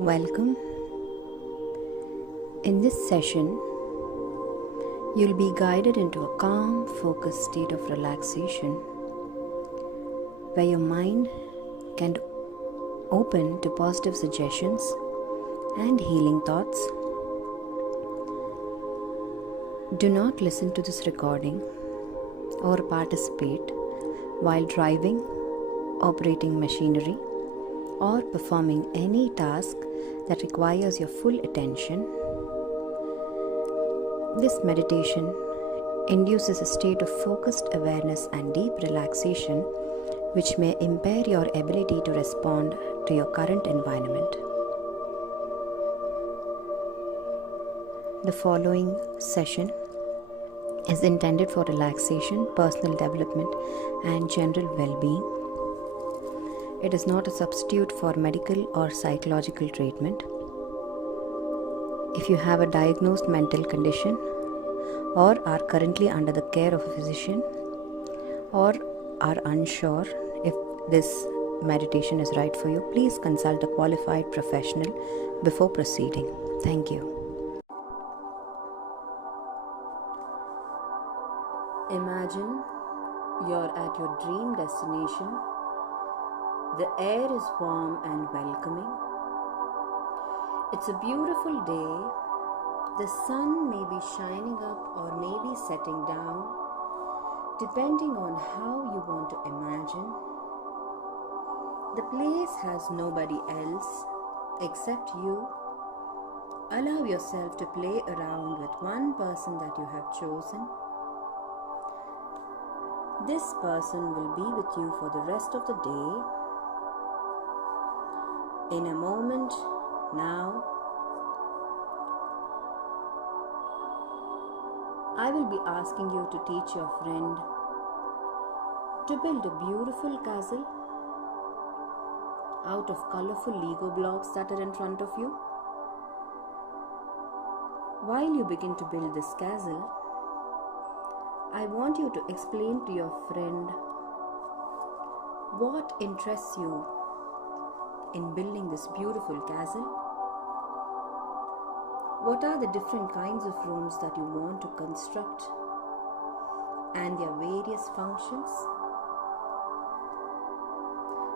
Welcome. In this session, you'll be guided into a calm, focused state of relaxation where your mind can open to positive suggestions and healing thoughts. Do not listen to this recording or participate while driving, operating machinery, or performing any task that requires your full attention. This meditation induces a state of focused awareness and deep relaxation, which may impair your ability to respond to your current environment. The following session is intended for relaxation, personal development, and general well-being. It is not a substitute for medical or psychological treatment. If you have a diagnosed mental condition or are currently under the care of a physician or are unsure if this meditation is right for you, please consult a qualified professional before proceeding. Thank you. Imagine you're at your dream destination. The air is warm and welcoming. It's a beautiful day. The sun may be shining up or may be setting down, depending on how you want to imagine. The place has nobody else except you. Allow yourself to play around with one person that you have chosen. This person will be with you for the rest of the day. In a moment, now, I will be asking you to teach your friend to build a beautiful castle out of colorful Lego blocks that are in front of you. While you begin to build this castle, I want you to explain to your friend what interests you in building this beautiful castle. What are the different kinds of rooms that you want to construct and their various functions?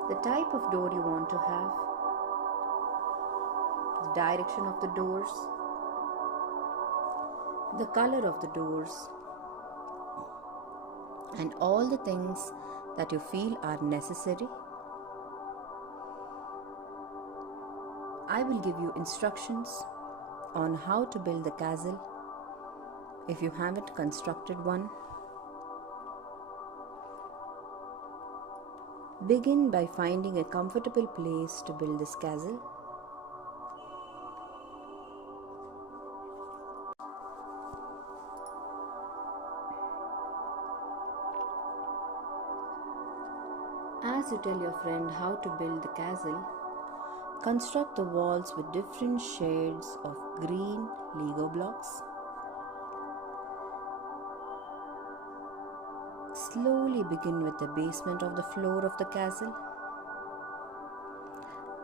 The type of door you want to have, the direction of the doors, the color of the doors, and all the things that you feel are necessary. I will give you instructions on how to build the castle if you haven't constructed one. Begin by finding a comfortable place to build this castle. As you tell your friend how to build the castle, construct the walls with different shades of green Lego blocks. Slowly begin with the basement of the floor of the castle.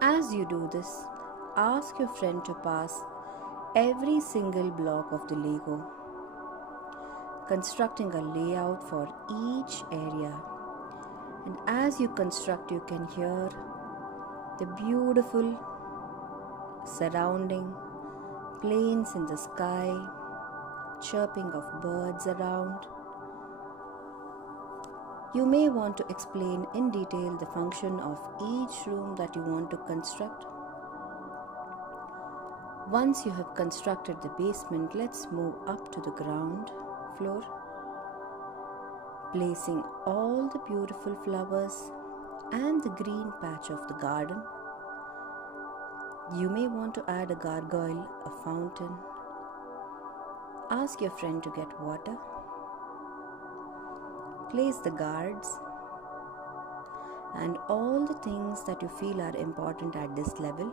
As you do this, ask your friend to pass every single block of the Lego, constructing a layout for each area. And as you construct, you can hear the beautiful surrounding, planes in the sky, chirping of birds around. You may want to explain in detail the function of each room that you want to construct. Once you have constructed the basement, let's move up to the ground floor, placing all the beautiful flowers and the green patch of the garden. You may want to add a gargoyle, a fountain. Ask your friend to get water. Place the guards and all the things that you feel are important at this level.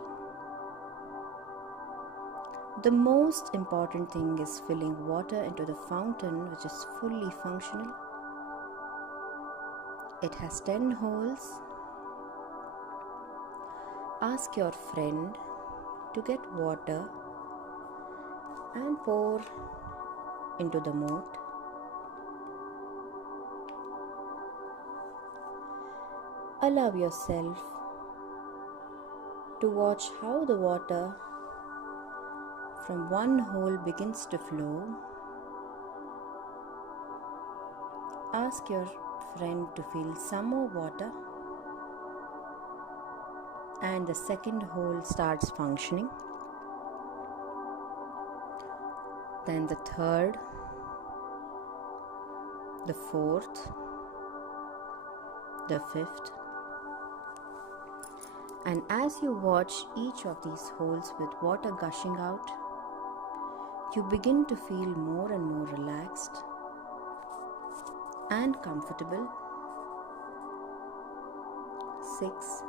The most important thing is filling water into the fountain, which is fully functional. It has 10 holes. Ask your friend to get water and pour into the moat. Allow yourself to watch how the water from one hole begins to flow. Ask your friend to fill some more water, and the second hole starts functioning. Then the third, the fourth, the fifth. And as you watch each of these holes with water gushing out, you begin to feel more and more relaxed and comfortable. 6,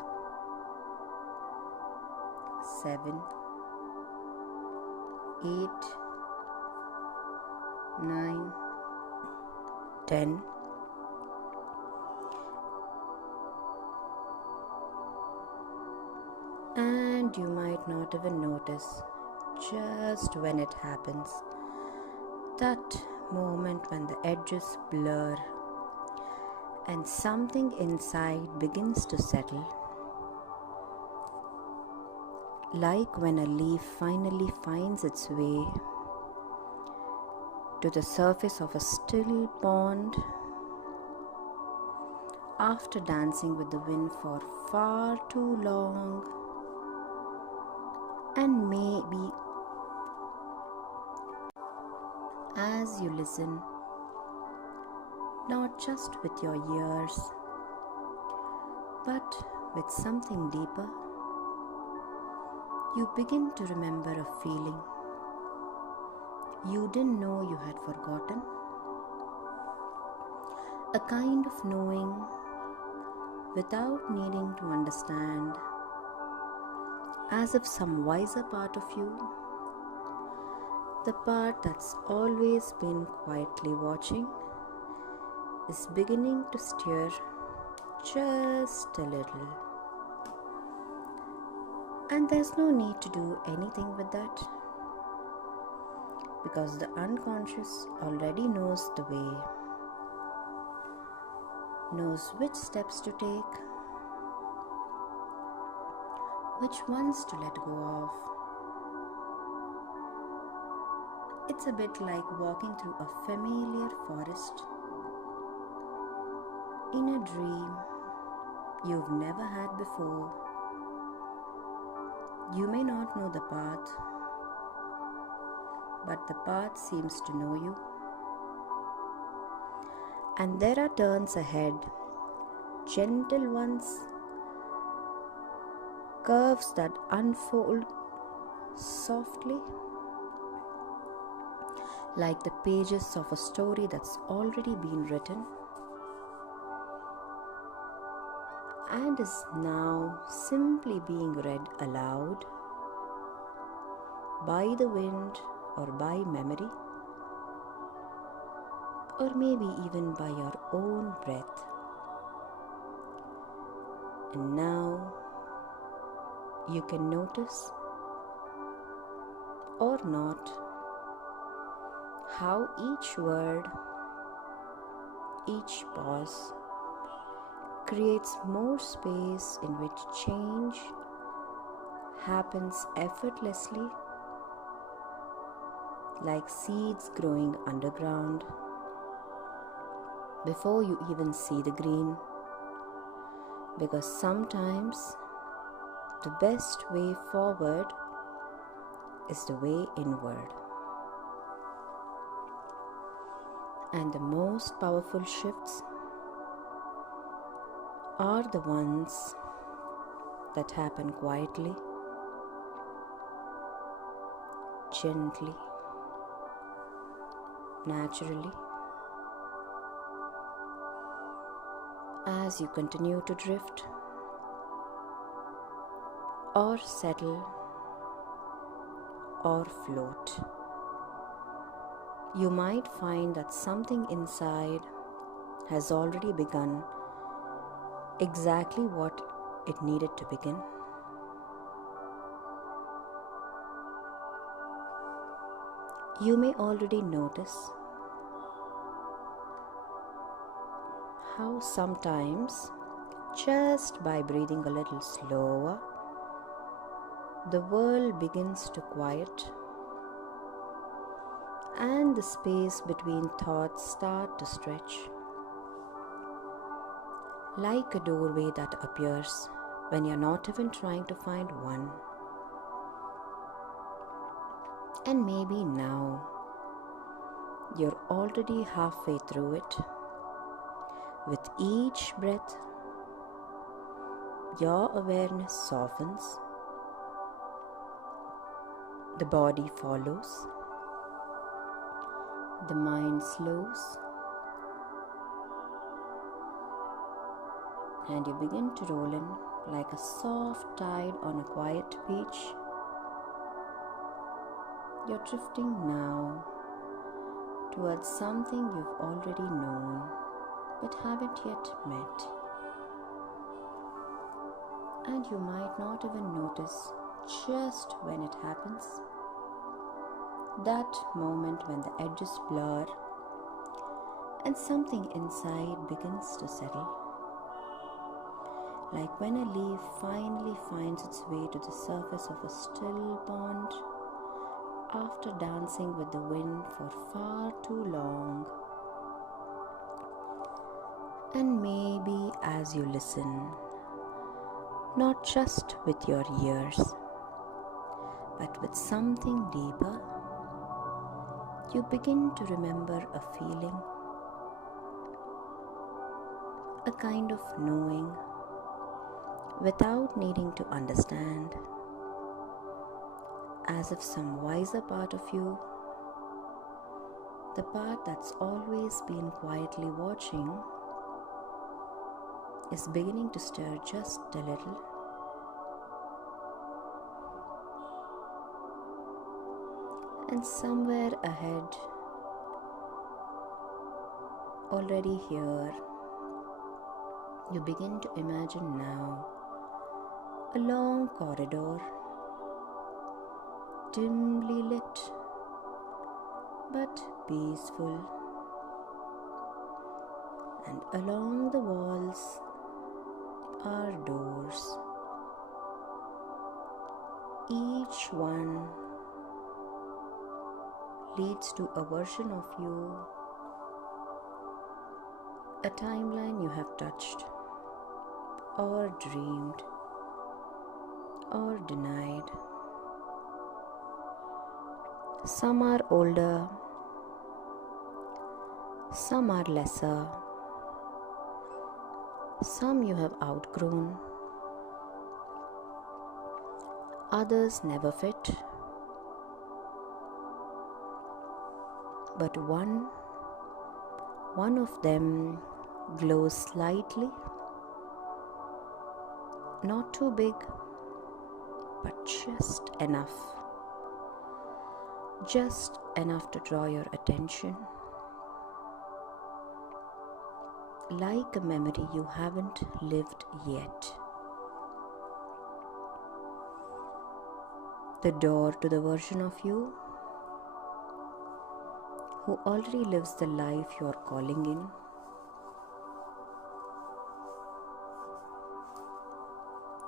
7, 8, 9, 10. And you might not even notice just when it happens. That moment when the edges blur and something inside begins to settle. Like when a leaf finally finds its way to the surface of a still pond after dancing with the wind for far too long. And maybe as you listen, not just with your ears, but with something deeper, you begin to remember a feeling you didn't know you had forgotten. A kind of knowing without needing to understand, as if some wiser part of you, the part that's always been quietly watching, is beginning to stir just a little. And there's no need to do anything with that, because the unconscious already knows the way, knows which steps to take, which ones to let go of. It's a bit like walking through a familiar forest in a dream you've never had before. You may not know the path, but the path seems to know you. And there are turns ahead, gentle ones, curves that unfold softly, like the pages of a story that's already been written and is now simply being read aloud by the wind or by memory, or maybe even by your own breath. And now you can notice or not how each word, each pause creates more space in which change happens effortlessly, like seeds growing underground before you even see the green. Because sometimes the best way forward is the way inward. And the most powerful shifts are the ones that happen quietly, gently, naturally, as you continue to drift or settle or float. You might find that something inside has already begun exactly what it needed to begin. You may already notice how sometimes, just by breathing a little slower, the world begins to quiet and the space between thoughts start to stretch, like a doorway that appears when you're not even trying to find one. And maybe now you're already halfway through it. With each breath, your awareness softens, the body follows, the mind slows, and you begin to roll in like a soft tide on a quiet beach. You're drifting now towards something you've already known but haven't yet met. And you might not even notice just when it happens. That moment when the edges blur and something inside begins to settle. Like when a leaf finally finds its way to the surface of a still pond after dancing with the wind for far too long. And maybe as you listen, not just with your ears, but with something deeper, you begin to remember a feeling, a kind of knowing, without needing to understand, as if some wiser part of you, the part that's always been quietly watching, is beginning to stir just a little. And somewhere ahead, already here, you begin to imagine now a long corridor, dimly lit but peaceful, and along the walls are doors, each one leads to a version of you, a timeline you have touched or dreamed or denied. Some are older, some are lesser, some you have outgrown, others never fit, but one of them glows slightly, not too big, but just enough to draw your attention, like a memory you haven't lived yet. The door to the version of you who already lives the life you're calling in.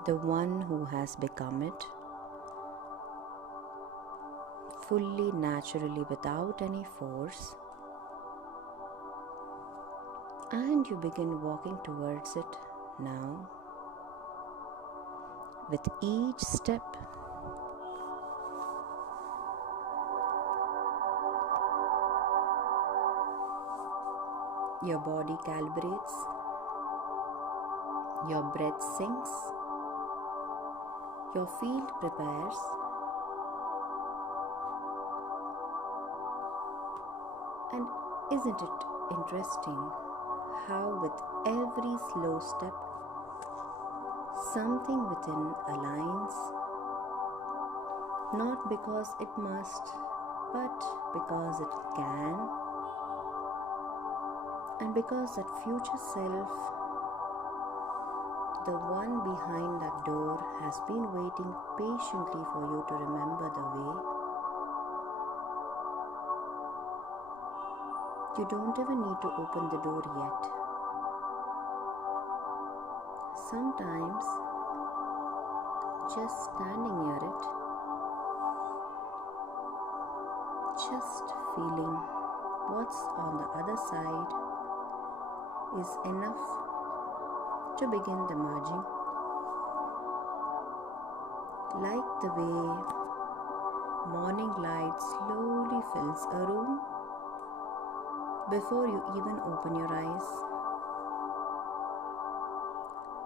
The one who has become it, fully, naturally, without any force. And you begin walking towards it now. With each step, your body calibrates, your breath sinks, your field prepares, and isn't it interesting how with every slow step, something within aligns, not because it must, but because it can, and because that future self, the one behind that door, has been waiting patiently for you to remember the way. You don't even need to open the door yet. Sometimes, just standing near it, just feeling what's on the other side is enough to begin the merging. Like the way morning light slowly fills a room before you even open your eyes.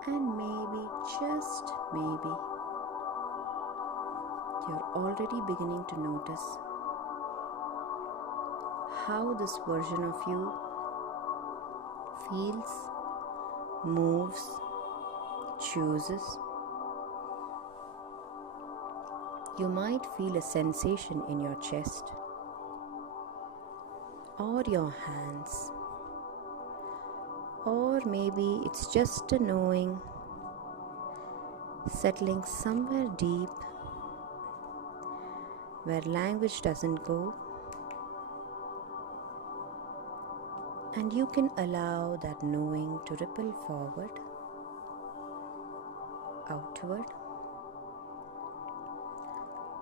And maybe, just maybe, you're already beginning to notice how this version of you feels, moves, chooses. You might feel a sensation in your chest or your hands, or maybe it's just a knowing settling somewhere deep where language doesn't go, and you can allow that knowing to ripple forward, outward,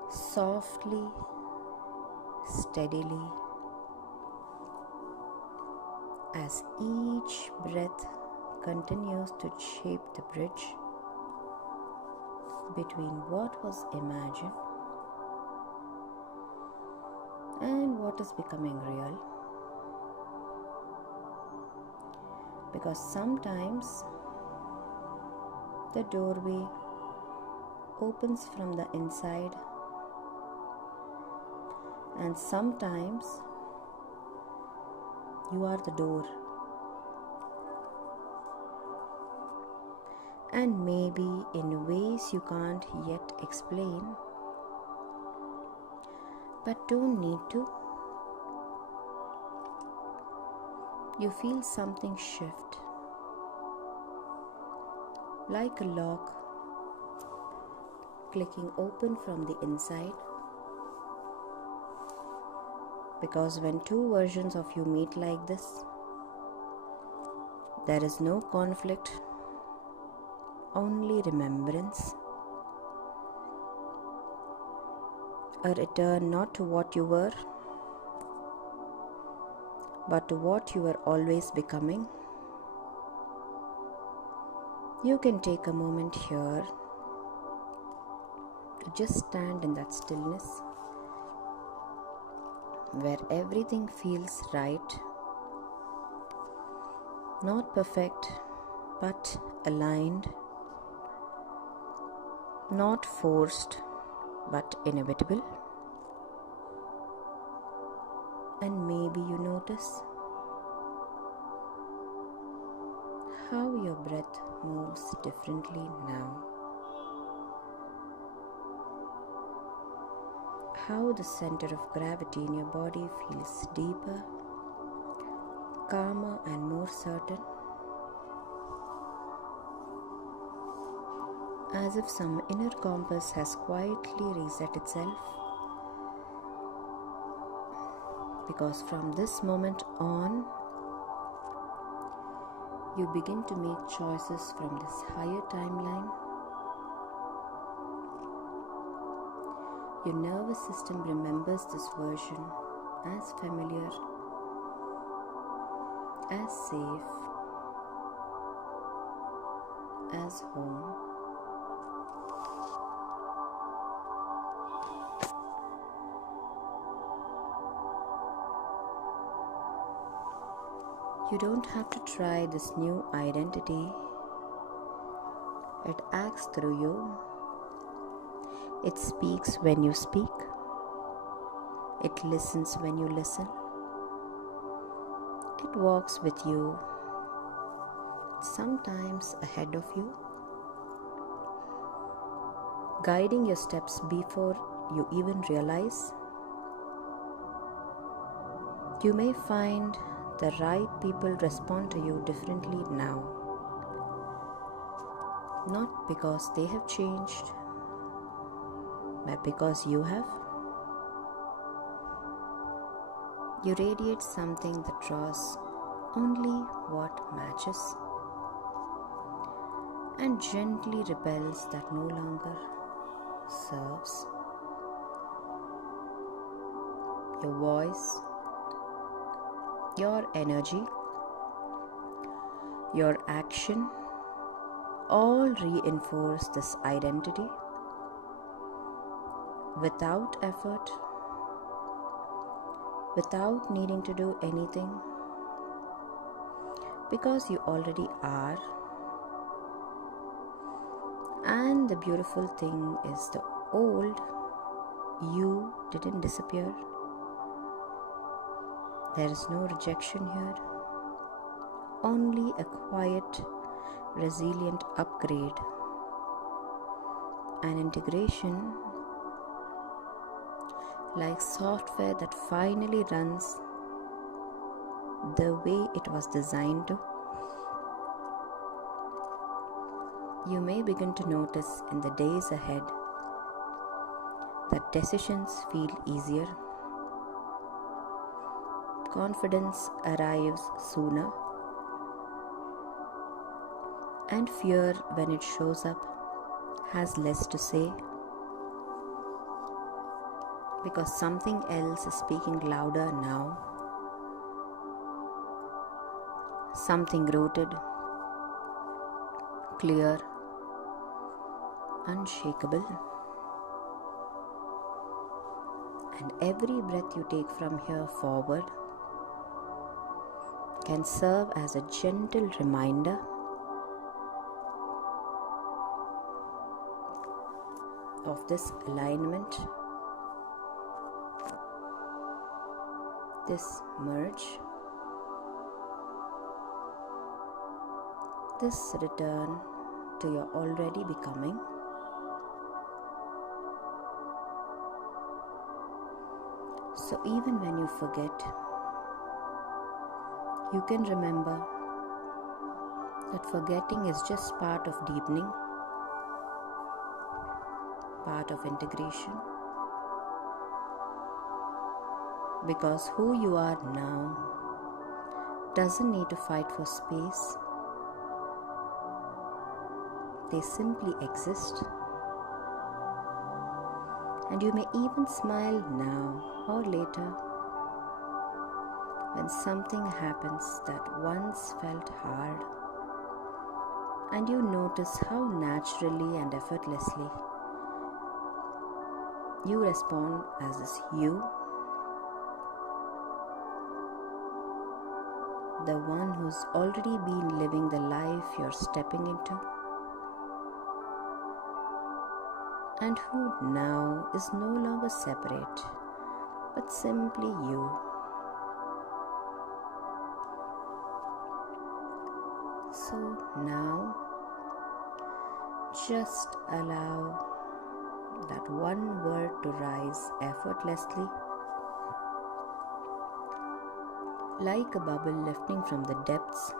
softly, steadily, as each breath continues to shape the bridge between what was imagined and what is becoming real. Because sometimes the doorway opens from the inside, and sometimes you are the door. And maybe in ways you can't yet explain, but don't need to. You feel something shift, like a lock clicking open from the inside. Because when two versions of you meet like this, there is no conflict, only remembrance. A return not to what you were, but to what you were always becoming. You can take a moment here to just stand in that stillness where everything feels right, not perfect, but aligned, not forced, but inevitable. And maybe you notice how your breath moves differently now. How the center of gravity in your body feels deeper, calmer, and more certain. As if some inner compass has quietly reset itself. Because from this moment on, you begin to make choices from this higher timeline. Your nervous system remembers this version as familiar, as safe, as home. You don't have to try this new identity. It acts through you. It speaks when you speak. It listens when you listen. It walks with you, sometimes ahead of you, guiding your steps before you even realize. You may find the right people respond to you differently now. Not because they have changed, but because you have. You radiate something that draws only what matches and gently repels that no longer serves. Your voice, your energy, your action all reinforce this identity without effort, without needing to do anything, because you already are. And the beautiful thing is, the old you didn't disappear. There is no rejection here, only a quiet, resilient upgrade and integration, like software that finally runs the way it was designed to. You may begin to notice in the days ahead that decisions feel easier, confidence arrives sooner, and fear, when it shows up, has less to say, because something else is speaking louder now. Something rooted, clear, unshakable. And every breath you take from here forward can serve as a gentle reminder of this alignment, this merge, this return to your already becoming. So even when you forget, you can remember that forgetting is just part of deepening, part of integration. Because who you are now doesn't need to fight for space. They simply exist. And you may even smile now or later when something happens that once felt hard, and you notice how naturally and effortlessly you respond as this you, the one who's already been living the life you're stepping into, and who now is no longer separate, but simply you. So now, just allow that one word to rise effortlessly, like a bubble lifting from the depths,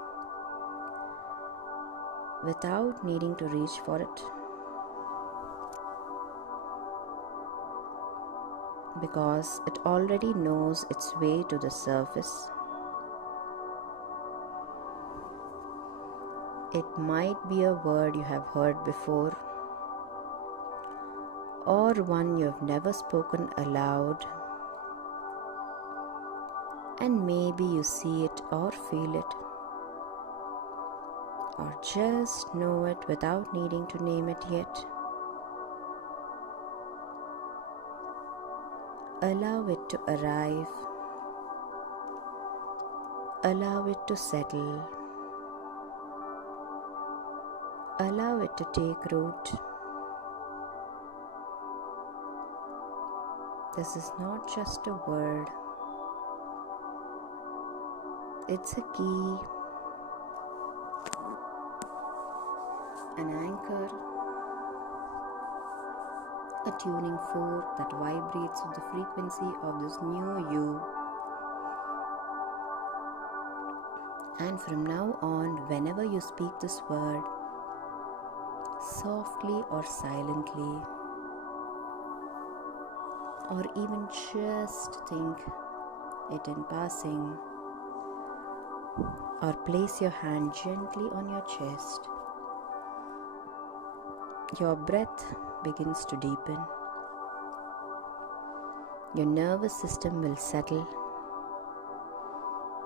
without needing to reach for it. Because it already knows its way to the surface. It might be a word you have heard before, or one you have never spoken aloud, and maybe you see it or feel it, or just know it without needing to name it yet. Allow it to arrive. Allow it to settle. Allow it to take root. This is not just a word. It's a key, an anchor, a tuning fork that vibrates with the frequency of this new you. And from now on, whenever you speak this word, softly or silently, or even just think it in passing, or place your hand gently on your chest. Your breath begins to deepen. Your nervous system will settle.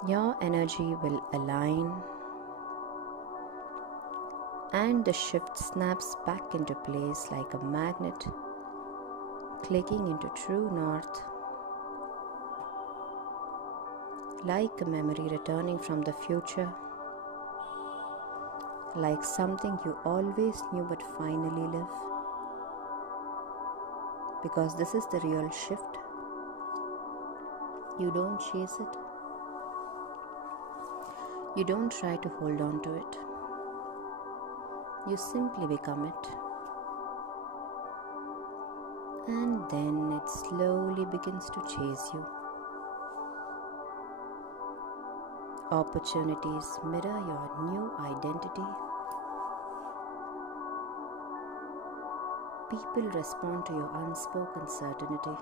Your energy will align. And the shift snaps back into place like a magnet, clicking into true north, like a memory returning from the future, like something you always knew but finally live. Because this is the real shift. You don't chase it. You don't try to hold on to it. You simply become it. And then it slowly begins to chase you. Opportunities mirror your new identity. People respond to your unspoken certainty.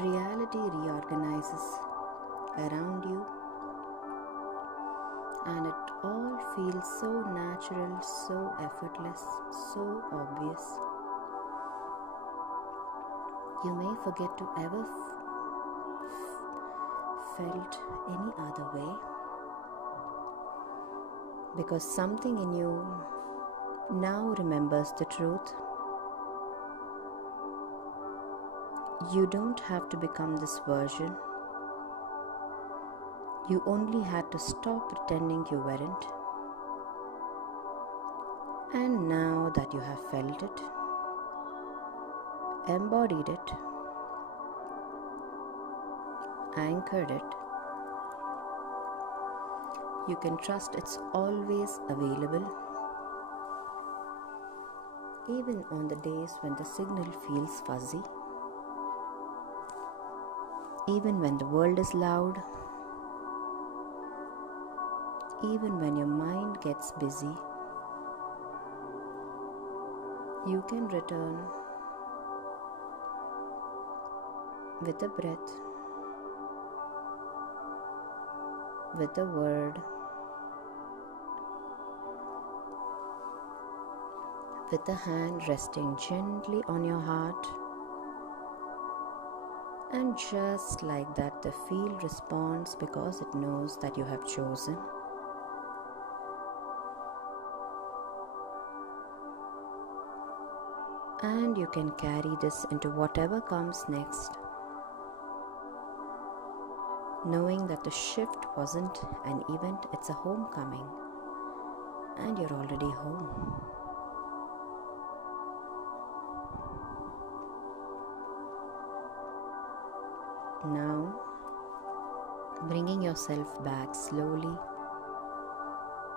Reality reorganizes around you, and it all feels so natural, so effortless, so obvious. You may forget to ever felt any other way, because something in you now remembers the truth. You don't have to become this version. You only had to stop pretending you weren't. And now that you have felt it, embodied it, anchored it, you can trust it's always available, even on the days when the signal feels fuzzy, even when the world is loud, even when your mind gets busy. You can return with a breath, with a word, with a hand resting gently on your heart. And just like that, the field responds because it knows that you have chosen. And you can carry this into whatever comes next, knowing that the shift wasn't an event, it's a homecoming, and you're already home. Now, bringing yourself back slowly,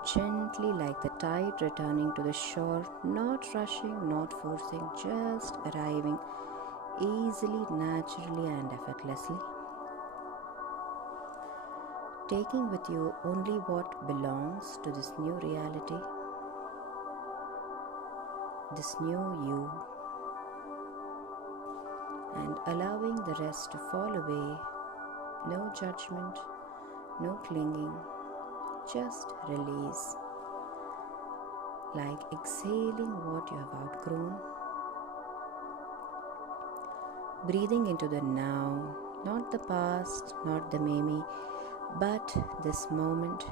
gently like the tide returning to the shore, not rushing, not forcing, just arriving easily, naturally and effortlessly. Taking with you only what belongs to this new reality, this new you, and allowing the rest to fall away. No judgment, no clinging, just release, like exhaling what you have outgrown. Breathing into the now, not the past, not the maybe, but this moment,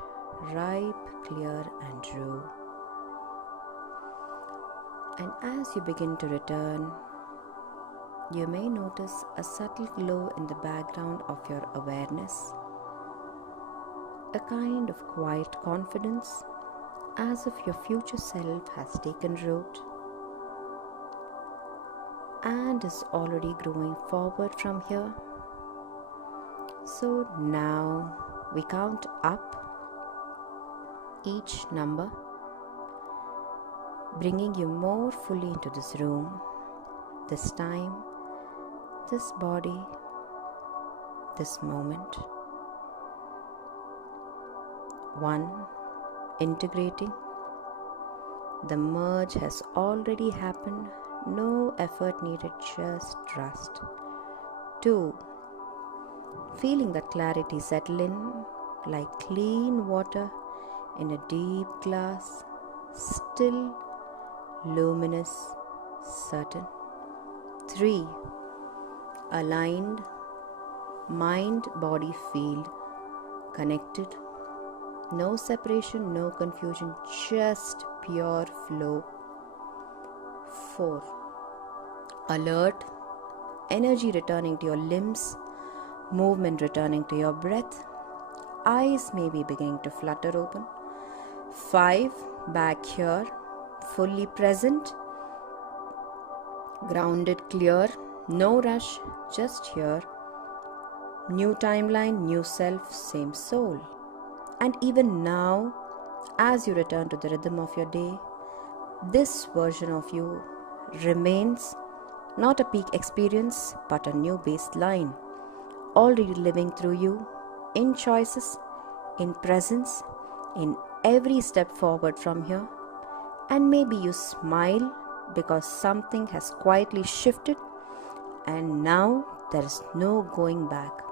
ripe, clear and true. And as you begin to return, you may notice a subtle glow in the background of your awareness, a kind of quiet confidence, as if your future self has taken root and is already growing forward from here. So now we count up each number, bringing you more fully into this room, this time, this body, this moment. 1. Integrating. The merge has already happened. No effort needed, just trust. 2. Feeling that clarity settle in like clean water in a deep glass, still, luminous, certain. 3. Aligned, mind-body field, connected. No separation, no confusion, just pure flow. 4. Alert, energy returning to your limbs, movement returning to your breath. Eyes may be beginning to flutter open. 5. Back here, fully present, grounded, clear, no rush, just here. New timeline, new self, same soul. And even now, as you return to the rhythm of your day, this version of you remains not a peak experience, but a new baseline, already living through you, in choices, in presence, in every step forward from here. And maybe you smile because something has quietly shifted and now there is no going back.